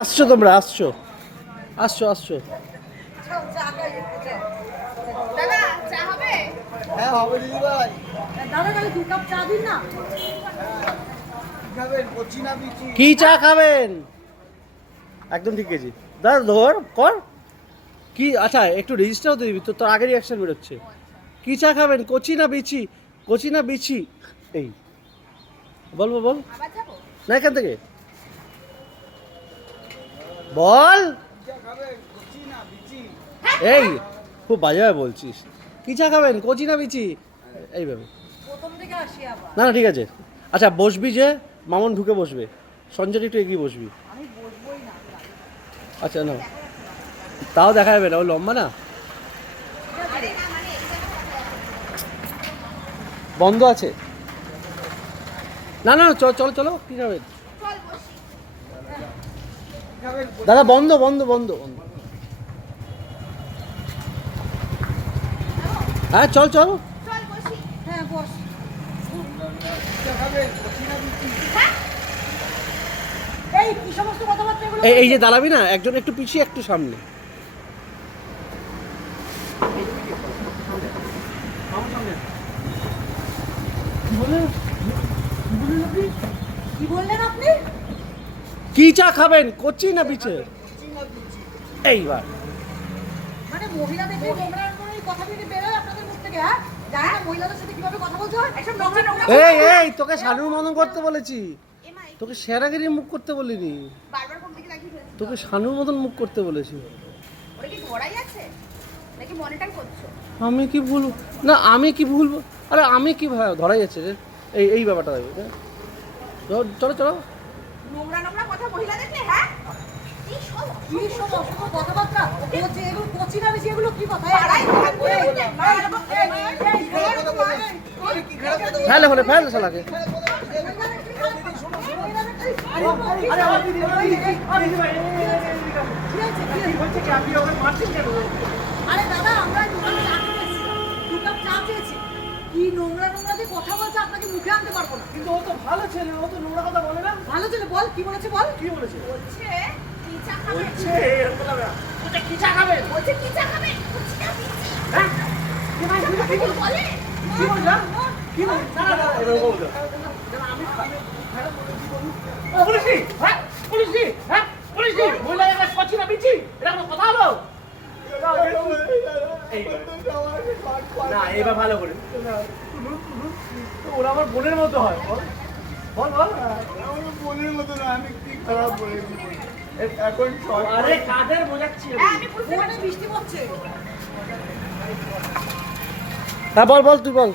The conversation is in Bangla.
আসছো তোমরা আসছো আসছো আসছো হ্যাঁ হবে দিদি ভাই। দাদা তাহলে 2 কাপ চা দিন না। খাবেন কচি না বিচি? কি চা খাবেন? একদম ঠিক আছে দাদা, ধর কর। কি আচ্ছা একটু রেজিস্টার হতে দিবি, তো তোর আগে রিয়াকশন বেরোচ্ছে। কি চা খাবেন, কচি না বিচি? কচি না বিচি? এই বলবো বল না এখান থেকে বল। চা খাবেন কচি না বিচি? এই খুব বাজেভাবে বলছিস। কি চা খাবেন, কচি না বিচি? এইভাবে প্রথম থেকে আসি আবার। না না ঠিক আছে। আচ্ছা বসবি যে, মামন ঢুকে বসবে, সঞ্জয় একটু এগিয়ে বসবি। আমি বসবোই না। আচ্ছা না তাও দেখা যাবে না, ও লম্বা না। বন্ধ আছে না না চলো চলো চলো কি খাবেন খাবেন দাদা? বন্ধ বন্ধ বন্ধ বন্ধ। হ্যাঁ চল চল। হ্যাঁ বস। চা খাবেন কচি না বিচি? এই কি সমস্ত কথাবার্তা এগুলো? এই যে দাঁড়াবি না, একজন একটু পিছিয়ে একটু সামনে। কি বললেন আপনি? কি চা খাবেন, কচি না বিচে? কচি না বিচি? এইবার মানে মহিলা দেখে নোংরা নোংরা এই কথা বেরিয়ে বেরোয় আপনাদের মুখ থেকে? হ্যাঁ জানেন না মহিলাদের সাথে কিভাবে কথা বলতে হয়? এইসব নোংরা নোংরা এই এই তোকে সানুর মতন করতে বলেছি, তোকে সেরাগিরি মুখ করতে বলিনি, বারবার কোন দিকে তাকিয়ে ফেলছো? তোকে সানুর মতন মুখ করতে বলেছি। ওরা কি ধরাই আছে নাকি মনিটর করছো? আমি কি ভুল না, আমি কি ভুলবো? আরে আমি কি ধরাই যাচ্ছে রে, এই ব্যাপারটা দেখবে। চলো চলো। নোংরা নোংরা কথা মহিলা দেখলে, হ্যাঁ? কি সব কি সব অসভ্য কথাবার্তা? ও যে এগুলো কচি না বেশি এগুলো কি কথা? পাড়ায় ঘর করে বলতে, ফেলে হলে ফেলে শালাকে। আরে দাদা আমরা 2 কাপ চা খেয়েছি। 2 কাপ চা খেয়েছি। কি নোংরা নোংরা যে কথা বলছে আপনাকে মুখে আনতে পারবো না। কিন্তু ও তো ভালো ছেলে, ও তো নোংরা কথা বলে না। ভালো ছিল বল, কি বলেছে বল? কি বলেছে? বলছে কি চা খাবে? কি চা খাবেন? বলছে কি চা খাবে? বলছে না পিচ্ছি। হ্যাঁ? কি বলে? কি বলছা? কি বল? না না এটা বলছো। পুলিশি হ্যাঁ, পুলিশি হ্যাঁ, পুলিশি মহিলা একটা কচি না বিচি, এটা কোনো কথা হলো? না এবার ভালো করে ওরা আমার বোনের মতো হয়। বল বল বল। আমার বোনের মতো না, আমি কি খারাপ বলেছি? এখন আরে কাদের বোঝাচ্ছি হ্যাঁ, আমি বুঝতে ফোনে বৃষ্টি পড়ছে। হ্যাঁ বল বল তুই বল।